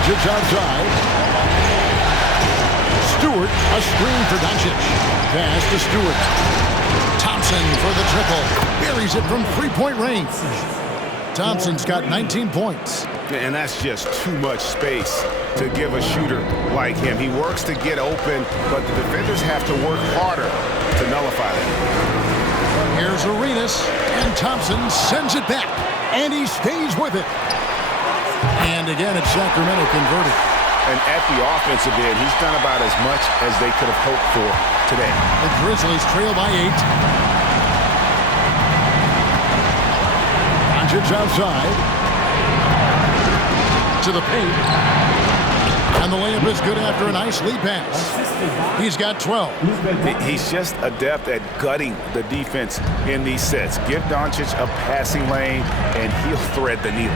Doncic outside. Stewart, a screen for Doncic. Pass to Stewart. Thompson for the triple. Buries it from three-point range. Thompson's got 19 points. And that's just too much space to give a shooter like him. He works to get open, but the defenders have to work harder to nullify that. Here's Arenas, and Thompson sends it back, and he stays with it. And again, it's Sacramento converted. And at the offensive end, he's done about as much as they could have hoped for today. The Grizzlies trail by 8. Doncic outside. To the paint. And the layup is good after a nice lead pass. He's got 12. He's just adept at gutting the defense in these sets. Give Doncic a passing lane, and he'll thread the needle.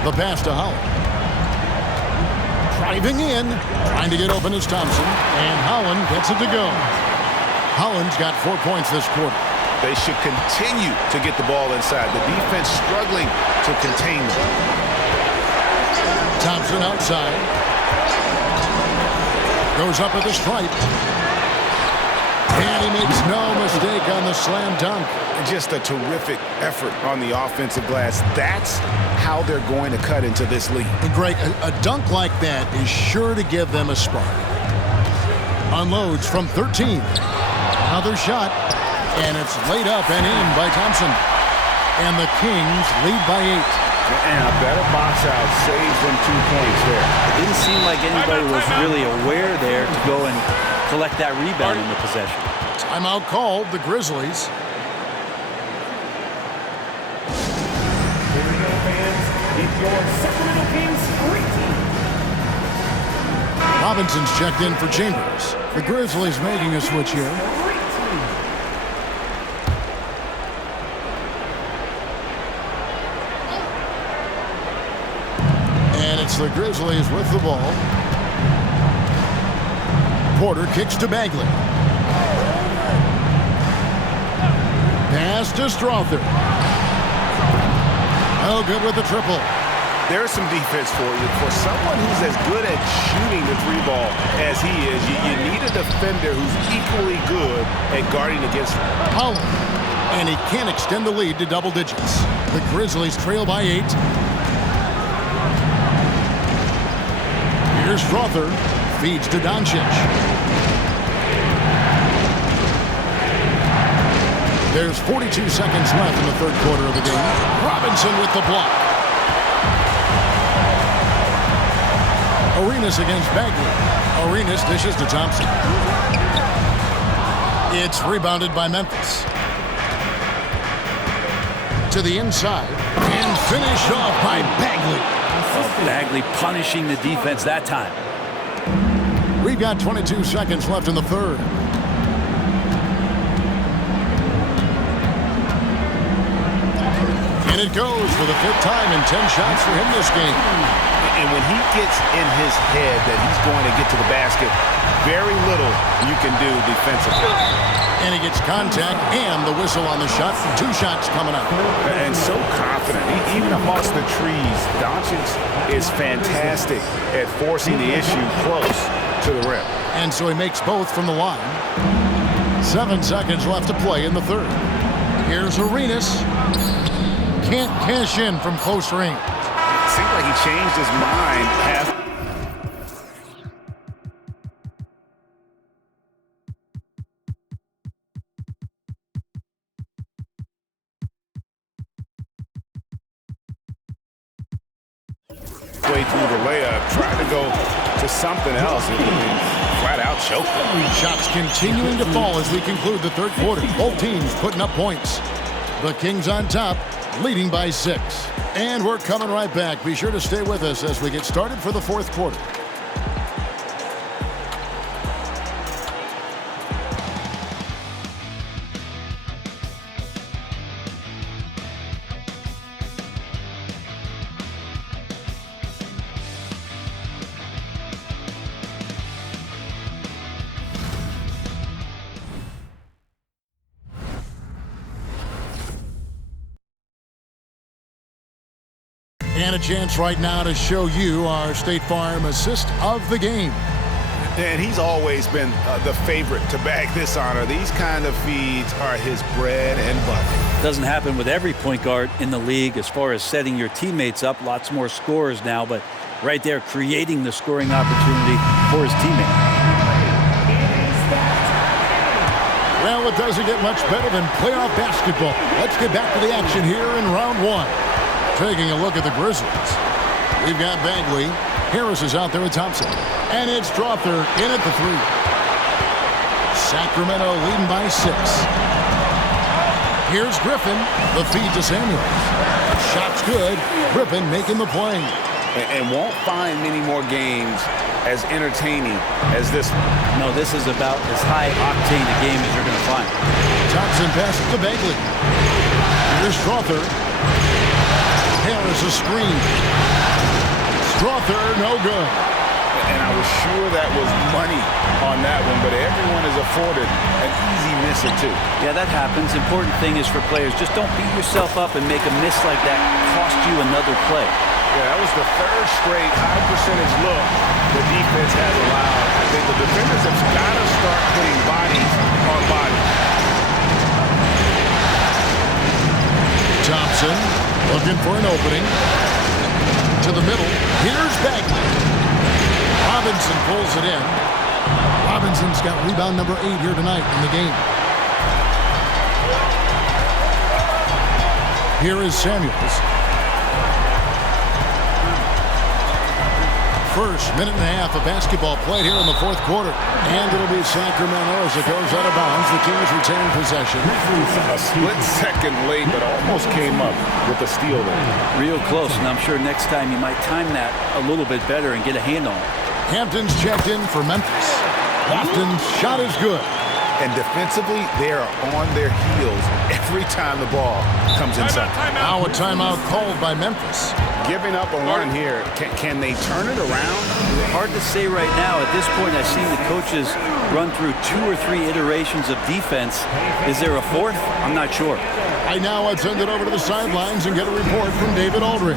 The pass to Holland. Driving in. Trying to get open is Thompson. And Holland gets it to go. Holland's got 4 points this quarter. They should continue to get the ball inside. The defense struggling to contain them. Thompson outside. Goes up at the stripe. And he makes no mistake on the slam dunk. Just a terrific effort on the offensive glass. That's how they're going to cut into this lead. And Greg, a dunk like that is sure to give them a spark. Unloads from 13. Another shot. And it's laid up and in by Thompson. And the Kings lead by 8. And a better box out saves them 2 points there. It didn't seem like anybody was really aware there to go and collect that rebound in the possession. Timeout called, the Grizzlies. Here we go, fans. It's your Sacramento Kings great team. Robinson's checked in for Chambers. The Grizzlies making a switch here. The Grizzlies with the ball. Porter kicks to Bagley. Pass to Strother. Oh, good with the triple. There's some defense for you. For someone who's as good at shooting the three ball as he is, you need a defender who's equally good at guarding against Holland. And he can't extend the lead to double digits. The Grizzlies trail by 8. Here's Strother, feeds to Doncic. There's 42 seconds left in the third quarter of the game. Robinson with the block. Arenas against Bagley. Arenas dishes to Thompson. It's rebounded by Memphis. To the inside, and finished off by Bagley. Bagley punishing the defense that time. We've got 22 seconds left in the third. And it goes for the 5th time in 10 shots for him this game. And when he gets in his head that he's going to get to the basket, very little you can do defensively. And he gets contact and the whistle on the shot. 2 shots coming up. And so confident. Even amongst the trees, Doncic is fantastic at forcing the issue close to the rim. And so he makes both from the line. 7 seconds left to play in the third. Here's Arenas. Can't cash in from close range. It seemed like he changed his mind half. Way through the layup, trying to go to something else. Flat out choked him. Shots continuing to fall as we conclude the third quarter. Both teams putting up points. The Kings on top, leading by 6. And we're coming right back. Be sure to stay with us as we get started for the fourth quarter. And a chance right now to show you our State Farm assist of the game. And he's always been the favorite to bag this honor. These kind of feeds are his bread and butter. Doesn't happen with every point guard in the league as far as setting your teammates up. Lots more scorers now, but right there creating the scoring opportunity for his teammate. Well, it doesn't get much better than playoff basketball. Let's get back to the action here in round one. Taking a look at the Grizzlies. We've got Bagley. Harris is out there with Thompson. And it's Strother in at the three. Sacramento leading by 6. Here's Griffin. The feed to Samuels. Shot's good. Griffin making the play. And won't find many more games as entertaining as this one. No, this is about as high octane a game as you're going to find. Thompson passes to Bagley. Here's Strother. Harris a screen. Strother no good. And I was sure that was money on that one, but everyone is afforded an easy miss or two. Yeah, that happens. Important thing is for players, just don't beat yourself up and make a miss like that cost you another play. Yeah, that was the third straight high percentage look the defense has allowed. I think the defenders have got to start putting bodies on bodies. Thompson looking for an opening. To the middle. Here's Bagley. Robinson pulls it in. Robinson's got rebound number 8 here tonight in the game. Here is Samuels. First minute and a half of basketball played here in the fourth quarter. And it'll be Sacramento as it goes out of bounds. The Kings retain possession. A split second late, but almost came up with a steal there. Real close, and I'm sure next time you might time that a little bit better and get a hand on it. Hampton's checked in for Memphis. Lofton's shot is good. And defensively, they are on their heels every time the ball comes inside. Now a timeout called by Memphis. Giving up a run here. Can they turn it around? Hard to say right now. At this point, I've seen the coaches run through 2 or 3 iterations of defense. Is there a fourth? I'm not sure. Now I'd send it over to the sidelines and get a report from David Aldridge.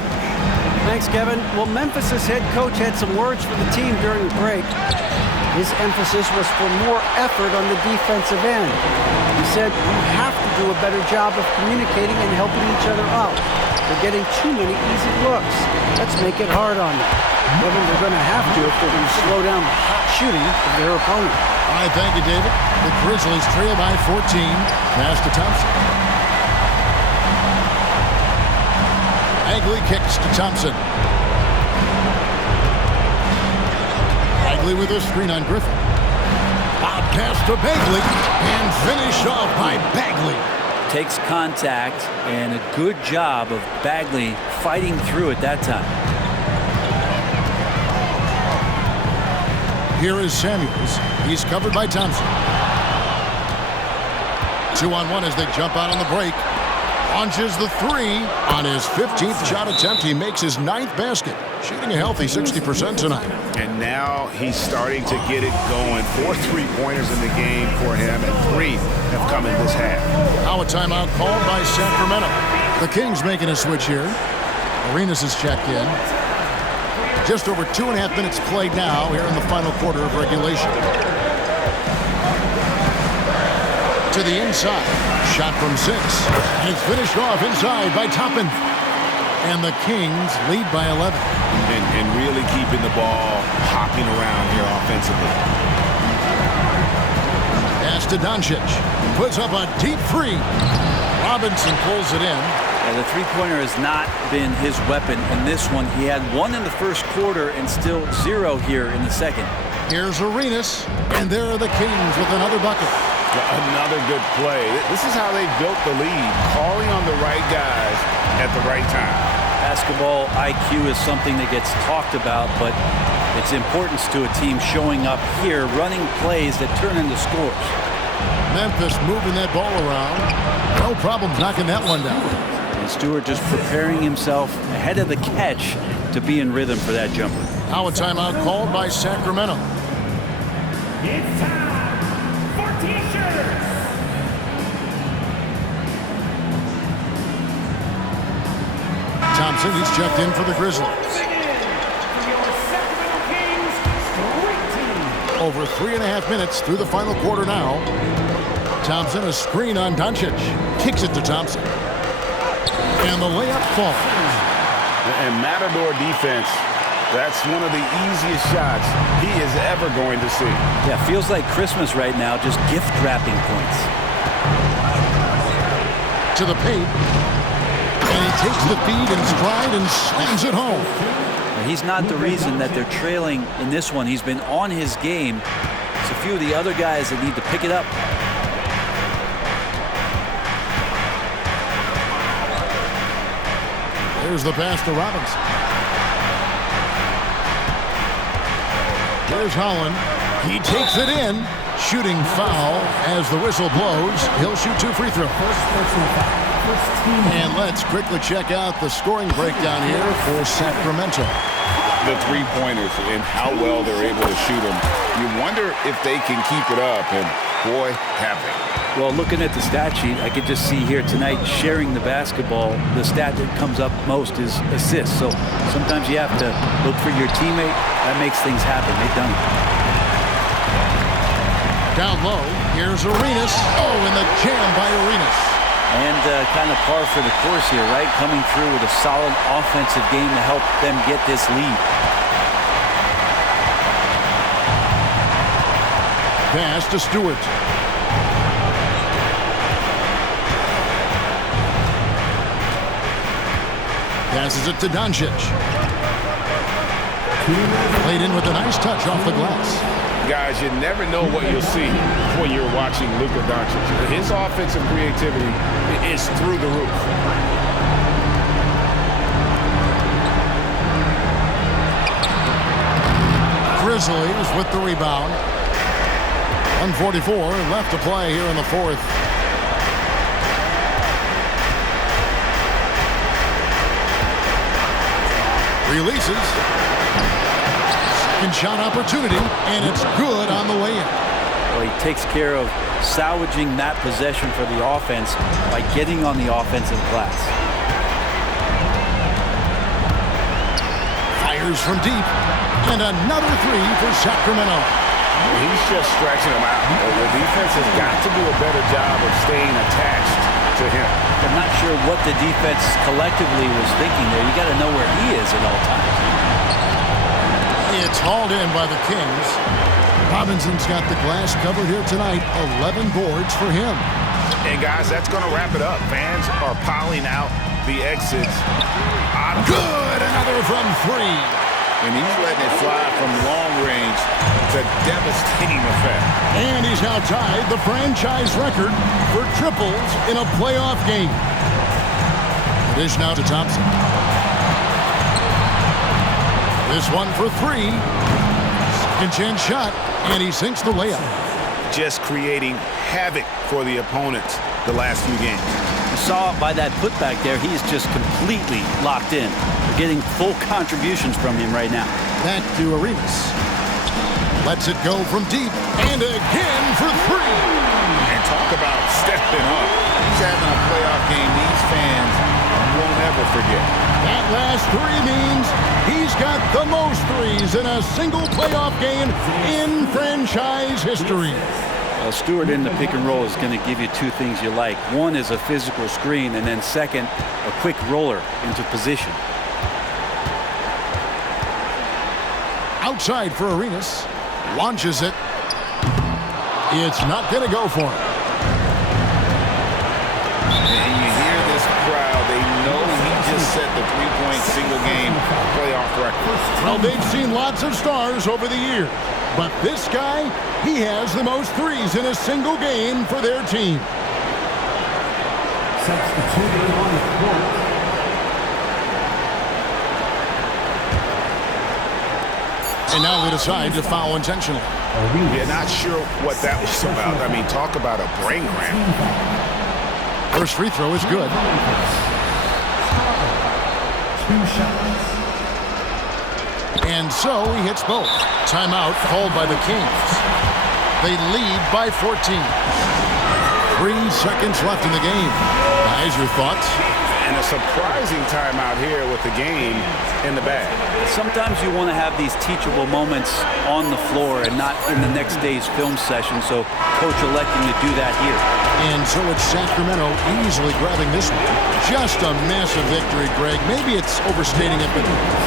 Thanks, Kevin. Well, Memphis's head coach had some words for the team during the break. His emphasis was for more effort on the defensive end. He said, "We have to do a better job of communicating and helping each other out. They're getting too many easy looks. Let's make it hard on them." Kevin, they're going to have to if they're going to slow down the hot shooting of their opponent. All right, thank you, David. The Grizzlies trail by 14. Pass to Thompson. Bagley kicks to Thompson. Bagley with a screen on Griffin. Out pass to Bagley and finished off by Bagley. Takes contact and a good job of Bagley fighting through it that time. Here is Samuels. He's covered by Thompson. 2-on-1 as they jump out on the break. Launches the 3 on his 15th shot attempt. He makes his 9th basket, shooting a healthy 60% tonight. And now he's starting to get it going. 4 3-pointers in the game for him, and 3 have come in this half. Now a timeout called by Sacramento. The Kings making a switch here. Arenas is checked in. Just over 2.5 minutes played now here in the final quarter of regulation. To the inside. Shot from 6. And it's finished off inside by Toppin. And the Kings lead by 11. And really keeping the ball hopping around here offensively. Pass to Doncic. Puts up a deep 3. Robinson pulls it in. Yeah, the three-pointer has not been his weapon in this one. He had 1 in the first quarter and still 0 here in the second. Here's Arenas. And there are the Kings with another bucket. Another good play. This is how they built the lead, calling on the right guys at the right time. Basketball IQ is something that gets talked about, but its importance to a team showing up here, running plays that turn into scores. Memphis moving that ball around. No problem knocking that one down. And Stewart just preparing himself ahead of the catch to be in rhythm for that jumper. Now a timeout called by Sacramento. It's time for T-shirts. Thompson, he's checked in for the Grizzlies. Over 3.5 minutes through the final quarter now. Thompson, a screen on Doncic. Kicks it to Thompson. And the layup falls. And Matador defense, that's one of the easiest shots he is ever going to see. Yeah, feels like Christmas right now, just gift wrapping points. To the paint. And he takes the feed in stride and slams it home. He's not the reason that they're trailing in this one. He's been on his game. It's a few of the other guys that need to pick it up. There's the pass to Robinson. There's Holland. He takes it in. Shooting foul as the whistle blows. He'll shoot 2 free throws. And let's quickly check out the scoring breakdown here for Sacramento. The three-pointers and how well they're able to shoot them. You wonder if they can keep it up, and boy, have they. Well, looking at the stat sheet, I could just see here tonight sharing the basketball. The stat that comes up most is assists. So sometimes you have to look for your teammate. That makes things happen. They've done it. Down low, here's Arenas. Oh, and the jam by Arenas. And kind of par for the course here, right? Coming through with a solid offensive game to help them get this lead. Pass to Stewart. Passes it to Doncic. Played in with a nice touch off the glass. Guys, you never know what you'll see when you're watching Luka Doncic. His offensive creativity is through the roof. Grizzlies with the rebound. 1:44 left to play here in the fourth. Releases. Second shot opportunity, and it's good on the way in. Well, he takes care of salvaging that possession for the offense by getting on the offensive glass. Fires from deep, and another three for Sacramento. He's just stretching them out. The defense has got to do a better job of staying attached to him. I'm not sure what the defense collectively was thinking there. You got to know where he is at all times. It's hauled in by the Kings. Robinson's got the glass covered here tonight. 11 boards for him. And guys, that's going to wrap it up. Fans are piling out the exits. Good! Another from 3. And he's letting it fly from long range to devastating effect. And he's now tied the franchise record for triples in a playoff game. It is now to Thompson. This one for 3. Second chance shot, and he sinks the layup. Just creating havoc for the opponents the last few games. You saw by that putback there, he's just completely locked in. We're getting full contributions from him right now. Back to Arenas. Lets it go from deep, and again for 3. And talk about stepping up. He's having a playoff game these fans won't ever forget. That last 3 means he's got the most threes in a single playoff game in franchise history. Stewart in the pick and roll is going to give you 2 things you like. One is a physical screen, and then second, a quick roller into position. Outside for Arenas. Launches it. It's not going to go for him. And you hear this crowd. They know he just set the 3-point single game playoff record. Well, they've seen lots of stars over the years. But this guy, he has the most threes in a single game for their team. Substituting on the court. And now they decide to foul intentionally. Yeah, not sure what that was about. I mean, talk about a brain cramp. First free throw is good. 2 shots. And so he hits both. Timeout called by the Kings. They lead by 14. 3 seconds left in the game. Guys, your thoughts? And a surprising timeout here with the game in the bag. Sometimes you want to have these teachable moments on the floor and not in the next day's film session, so coach electing to do that here. And so it's Sacramento easily grabbing this one. Just a massive victory, Greg. Maybe it's overstating it, but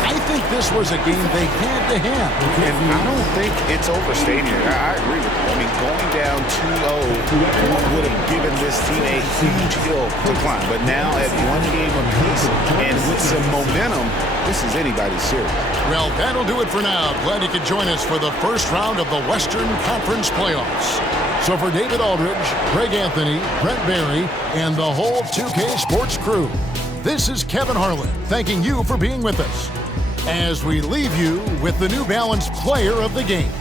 I think this was a game they had to have. And I don't think it's overstating it. I agree with you. I mean, going down 2-0 would have given this team a huge hill to climb. But now at one game apiece and with some momentum, this is anybody's series. Well, that'll do it for now. Glad you could join us for the first round of the Western Conference Playoffs. So for David Aldridge, Greg Anthony, Brent Barry, and the whole 2K Sports crew, this is Kevin Harlan thanking you for being with us as we leave you with the New Balance Player of the Game.